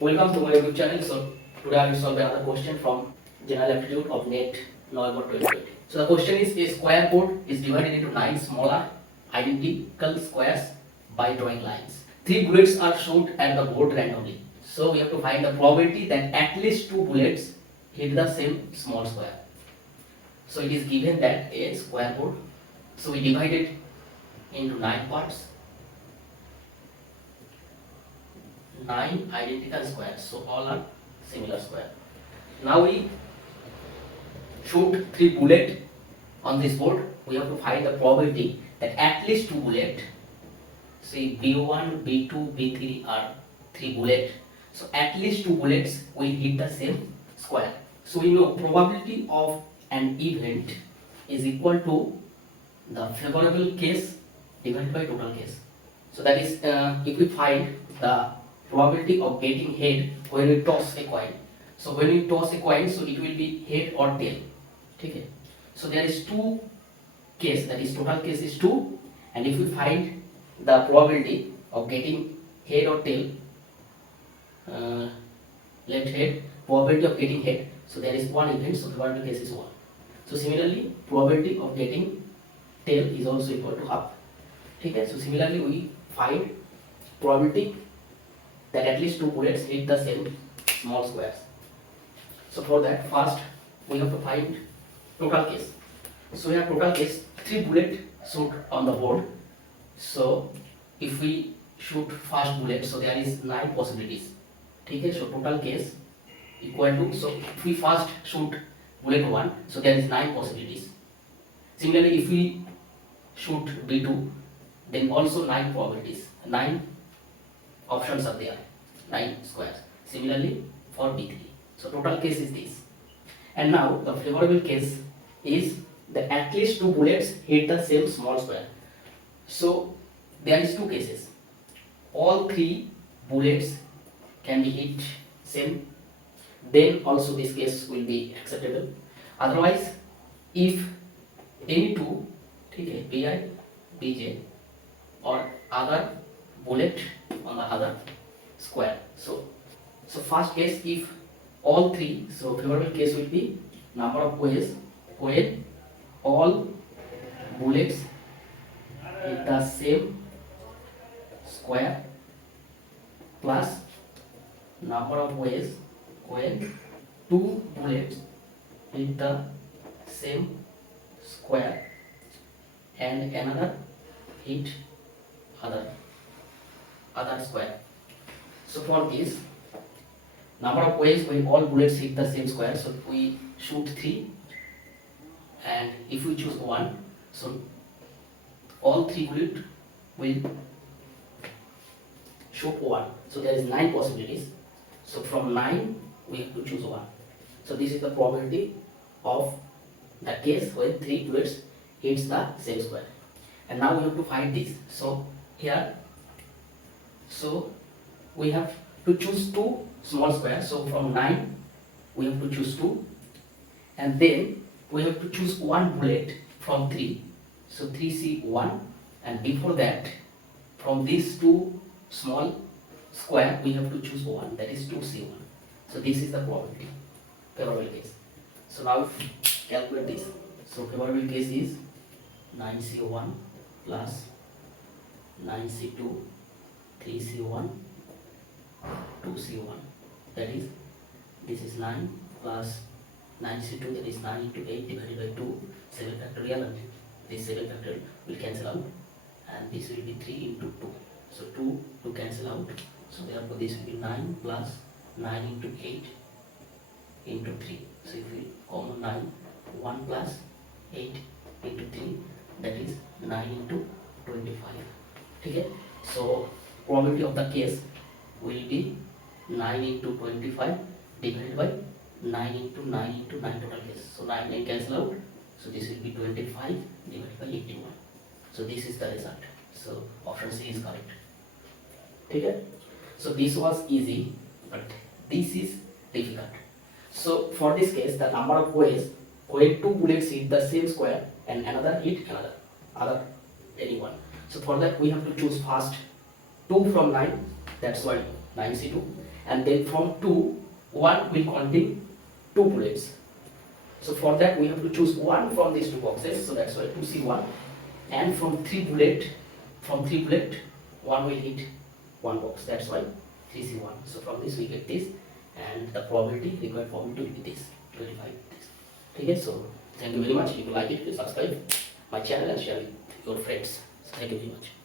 Welcome to my YouTube channel. So today I will solve another question from General Aptitude of NET November 2020. So the question is, a square board is divided into 9 smaller identical squares by drawing lines. 3 bullets are shot at the board randomly. So we have to find the probability that at least 2 bullets hit the same small square. So it is given that a square board. So we divide it into 9 parts. 9 identical squares, so all are similar square. Now we shoot 3 bullets on this board. We have to find the probability that at least 2 bullets, say B1, B2, B3 are 3 bullets. So at least 2 bullets will hit the same square. So we know probability of an event is equal to the favorable case divided by total case. So that is, if we find the probability of getting head when we toss a coin. So when we toss a coin, so it will be head or tail. Okay. So there is 2 case, that is total case is 2, and if we find the probability of getting head or tail, left head, probability of getting head, so there is 1 event, so probability case is 1. So similarly, probability of getting tail is also equal to half. Okay. So similarly, we find probability that at least 2 bullets hit the same small squares. So for that, first we have to find total case. So we have total case, 3 bullets shoot on the board. So if we shoot first bullet, so there is 9 possibilities. Okay, so total case equal to, so if we first shoot bullet 1, so there is 9 possibilities. Similarly, if we shoot B2, then also 9 probabilities, 9 options are there, 9 squares. Similarly for B3. So total case is this. And now the favorable case is that at least 2 bullets hit the same small square. So there is 2 cases. All 3 bullets can be hit same. Then also this case will be acceptable. Otherwise, if any 2, okay, BI, BJ or other bullet on the other square. So first case, if all 3, so favorable case will be number of ways when all bullets hit the same square plus number of ways when 2 bullets hit the same square and another hit other square. So for this, number of ways when all bullets hit the same square, so we shoot 3, and if we choose 1, so all 3 bullets will shoot 1. So there is 9 possibilities. So from 9 we have to choose 1. So this is the probability of the case when 3 bullets hits the same square. And now we have to find this. So here, so we have to choose 2 small squares. So from 9 we have to choose 2, and then we have to choose 1 bullet from 3. So 3C1, and before that, from these 2 small square we have to choose 1, that is 2C1. So this is the probability, favorable case. So now calculate this. So favorable case is 9C1 plus 9C2, 3C1, 2C1, that is, this is 9 plus 9C2, that is 9 into 8 divided by 2, 7 factorial, and this 7 factorial will cancel out, and this will be 3 into 2. So 2 to cancel out, so therefore this will be 9 plus 9 into 8 into 3. So if we common 9, 1 plus 8 into 3, that is 9 into 25. Okay? So probability of the case will be 9 into 25 divided by 9 into 9 into 9 total case. So 9 and cancel out. So this will be 25 divided by 81. So this is the result. So option C is correct. Okay? So this was easy, but this is difficult. So for this case, the number of ways when 2 bullets hit the same square and another hit other anyone. So for that we have to choose first 2 from 9, that's why 9C2, and then from 2, 1 will contain 2 bullets. So for that we have to choose one from these 2 boxes, so that's why 2C1, and from 3 bullet, 1 will hit 1 box, that's why 3C1. So from this we get this, and the probability required probability will be this 25. Okay, so thank you very much. If you like it, please subscribe my channel and share with your friends. So thank you very much.